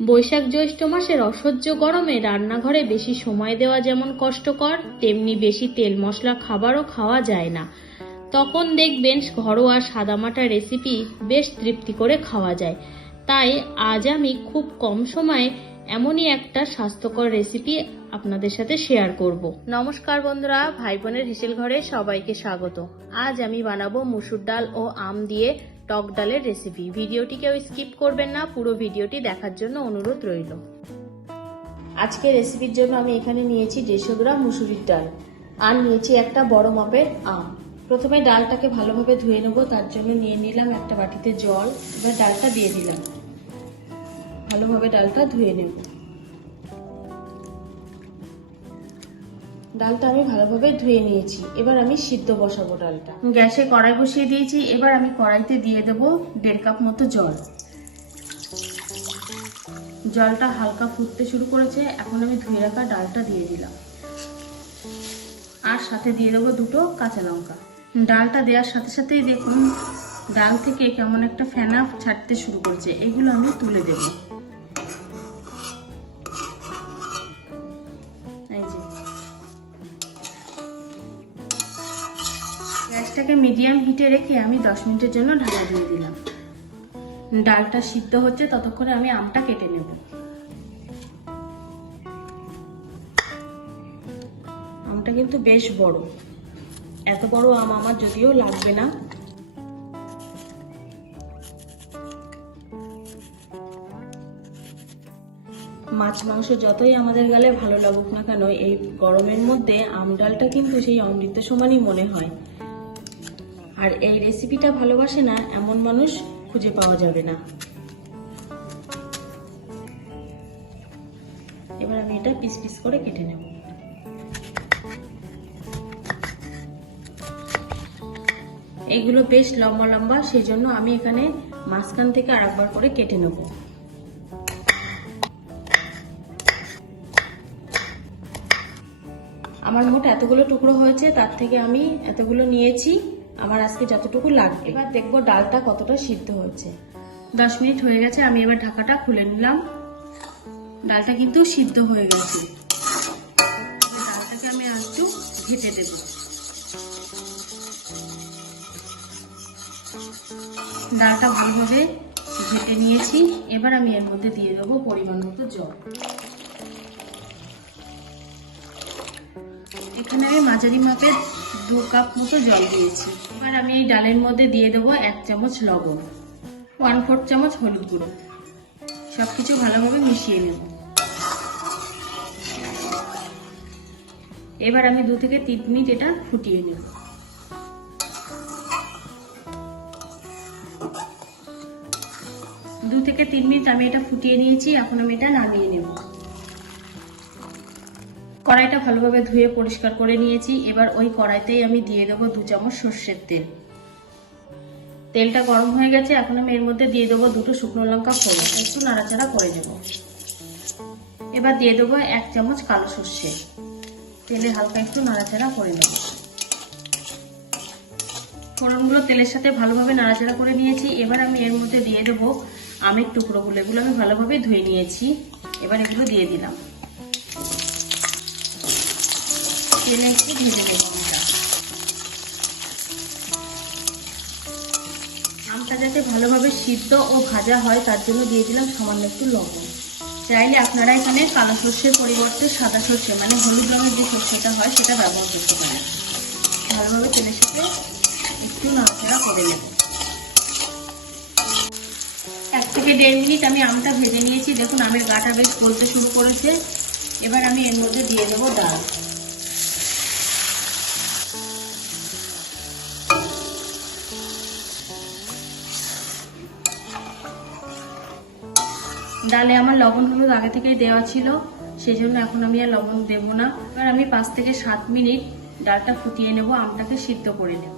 বৈশাখ জ্যৈষ্ঠ মাসের অসহ্য গরমে রান্নাঘরে বেশি সময় দেওয়া যেমন কষ্টকর, তেমনি বেশি তেল মশলা খাবারও খাওয়া যায় না। তখন দেখবেন ঘরোয়া সাদামাটা রেসিপি বেশ তৃপ্তি করে খাওয়া যায়। তাই আজ আমি খুব কম সময়ে এমনই একটা স্বাস্থ্যকর রেসিপি আপনাদের সাথে শেয়ার করব। নমস্কার বন্ধুরা, ভাই বোনের হেসেল ঘরে সবাইকে স্বাগত। আজ আমি বানাবো মুসুর ডাল ও আম দিয়ে টক ডালের রেসিপি। ভিডিওটি কেউ স্কিপ করবেন না, পুরো ভিডিওটি দেখার জন্য অনুরোধ রইল। আজকে রেসিপির জন্য আমি এখানে নিয়েছি 150 গ্রাম মুসুরির ডাল আর নিয়েছি একটা বড় মাপের আম। প্রথমে ডালটাকে ভালোভাবে ধুয়ে নেব, তার জন্য নিয়ে নিলাম একটা বাটিতে জল। এবার ডালটা দিয়ে দিলাম, ভালোভাবে ডালটা ধুয়ে নেব। ডালটা আমি ভালোভাবে ধুয়ে নিয়েছি। এবার আমি সিদ্ধ বসাবো ডালটা। গ্যাসে কড়াই বসিয়ে দিয়েছি। এবার আমি কড়াইতে দিয়ে দেবো 1.5 কাপ মতো জল। জলটা হালকা ফুটতে শুরু করেছে। এখন আমি ধুয়ে রাখা ডালটা দিয়ে দিলাম আর সাথে দিয়ে দেবো 2 কাঁচা লঙ্কা। ডালটা দেওয়ার সাথে সাথেই দেখুন ডাল থেকে কেমন একটা ফেনা ছাড়তে শুরু করছে। এগুলো আমি তুলে দেব। গ্যাসটাকে মিডিয়াম হিটে রেখে আমি 10 মিনিটের জন্য ঢাকা দিয়ে দিলাম। ডালটা সিদ্ধ হচ্ছে, ততক্ষণে আমি আমটা কেটে নেব। আমটা কিন্তু বেশ বড়, এত বড় আম আমার যদিও লাগবে না। মাছ মাংস যতই আমাদের গালে ভালো লাগুক না কেন, এই গরমের মধ্যে আম ডালটা কিন্তু সেই অমৃত সমানই মনে হয়। আর এই রেসিপিটা ভালোবাসে না এমন মানুষ খুঁজে পাওয়া যাবে না। এবার আমি এটা পিস পিস করে কেটে নেব। এগুলো বেশ লম্বা লম্বা, সেই জন্য আমি এখানে মাঝখান থেকে আরেকবার করে কেটে নেব। আমার মোট এতগুলো টুকরো হয়েছে, তার থেকে আমি এতগুলো নিয়েছি। আমার আজকে যতটুকু লাগবে। এবার দেখবো ডালটা কতটা সিদ্ধ হয়েছে। 10 মিনিট হয়ে গেছে। আমি এবার ঢাকাটা খুলে নিলাম। ডালটা কিন্তু সিদ্ধ হয়ে গেছে। ডালটাকে আমি একটু ঘেটে দেব। ডালটা ভালোভাবে ঘেটে নিয়েছি। এবার আমি এর মধ্যে দিয়ে দেবো পরিমাণ মতো জল। এখানে আমি মাঝারি মাপের 2 কাপ মতো জল দিয়েছি। এবার আমি এই ডালের মধ্যে দিয়ে দেবো 1 চামচ লবণ, 1/4 চামচ হলুদ গুঁড়ো। সবকিছু ভালোভাবে মিশিয়ে নেব। এবার আমি 2 থেকে 3 মিনিট এটা ফুটিয়ে নেব। 2 থেকে 3 মিনিট আমি এটা ফুটিয়ে নিয়েছি। এখন আমি এটা নামিয়ে নেব। কড়াইটা ভালোভাবে ধুয়ে পরিষ্কার করে নিয়েছি। এবার ওই কড়াইতেই আমি দিয়ে দেবো 2 চামচ সর্ষের তেল। তেলটা গরম হয়ে গেছে। এখন আমি এর মধ্যে দিয়ে দেবো 2 শুকনো লঙ্কা ফোড়ন, একটু নাড়াচাড়া করে দেব। এবার দিয়ে দেবো 1 চামচ কালো সর্ষে। তেলে হালকা একটু নাড়াচাড়া করে নেব। ফোড়নগুলো তেলের সাথে ভালোভাবে নাড়াচাড়া করে নিয়েছি। এবার আমি এর মধ্যে দিয়ে দেবো আমের টুকরোগুলো। এগুলো আমি ভালোভাবে ধুয়ে নিয়েছি। এবার এগুলো দিয়ে দিলাম। তেলে একটু ভেজে নেব আমটা যাতে ভালোভাবে সিদ্ধ ও ভাজা হয়, তার জন্য দিয়ে দিলাম সামান্য একটু লবণ। চাইলে আপনারা এখানে কালো সর্ষের পরিবর্তে সাদা সর্ষে মানে হলুদ রঙের যে সর্ষেটা হয় সেটা ব্যবহার করতে পারেন। ভালোভাবে তেলের সাথে একটু নাড়াচাড়া করে নেব। 1 থেকে 1.5 মিনিট আমি আমটা ভেজে নিয়েছি। দেখুন আমের গাটা বেশ গলতে শুরু করেছে। এবার আমি এর মধ্যে দিয়ে দেবো ডাল। ডালে আমার লবণ হলুদ আগে থেকেই দেওয়া ছিল, সেজন্য এখন আমি আর লবণ দেব না। এবার আমি 5 থেকে 7 মিনিট ডালটা ফুটিয়ে নেব, আমটাকে সিদ্ধ করে নেব।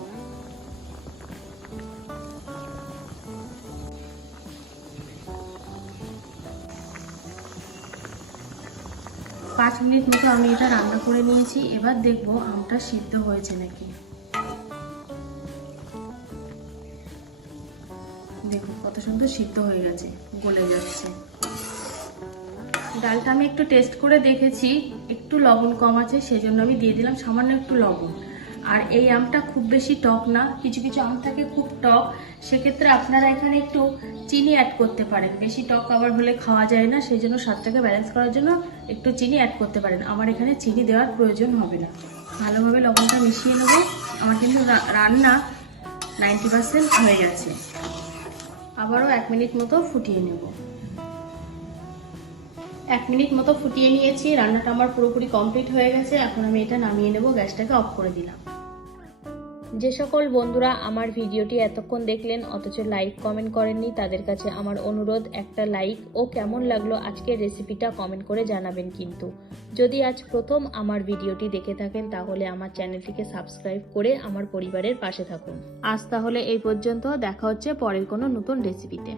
পাঁচ মিনিট মতো আমি এটা রান্না করে নিয়েছি। এবার দেখবো আমটা সিদ্ধ হয়েছে নাকি। দেখুন কত সুন্দর সিদ্ধ হয়ে গেছে, গলে যাচ্ছে। ডালটা আমি একটু টেস্ট করে দেখেছি, একটু লবণ কম আছে, সেজন্য আমি দিয়ে দিলাম সামান্য একটু লবণ। আর এই আমটা খুব বেশি টক না, কিছু কিছু আম থাকে খুব টক, সেক্ষেত্রে আপনারা এখানে একটু চিনি অ্যাড করতে পারেন। বেশি টক আবার হলে খাওয়া যায় না, সেই জন্য স্বাদটাকে ব্যালেন্স করার জন্য একটু চিনি অ্যাড করতে পারেন। আমার এখানে চিনি দেওয়ার প্রয়োজন হবে না। ভালোভাবে লবণটা মিশিয়ে নেবো। আমার কিন্তু রান্না 90% হয়ে গেছে। আবারও 1 মিনিট মতো ফুটিয়ে নেব। 1 মিনিট মতো ফুটিয়ে নিয়েছি, রান্নাটা আমার পুরোপুরি কমপ্লিট হয়ে গেছে। এখন আমি এটা নামিয়ে নেব, গ্যাসটাকে অফ করে দিলাম। যে সকল বন্ধুরা আমার ভিডিওটি এতক্ষণ দেখলেন অথচ লাইক কমেন্ট করেননি, তাদের কাছে আমার অনুরোধ, একটা লাইক ও কেমন লাগলো আজকের রেসিপিটা কমেন্ট করে জানাবেন। কিন্তু যদি আজ প্রথম আমার ভিডিওটি দেখে থাকেন তাহলে আমার চ্যানেলটিকে সাবস্ক্রাইব করে আমার পরিবারের পাশে থাকুন। আজ তাহলে এই পর্যন্ত, দেখা হচ্ছে পরের কোনো নতুন রেসিপিতে।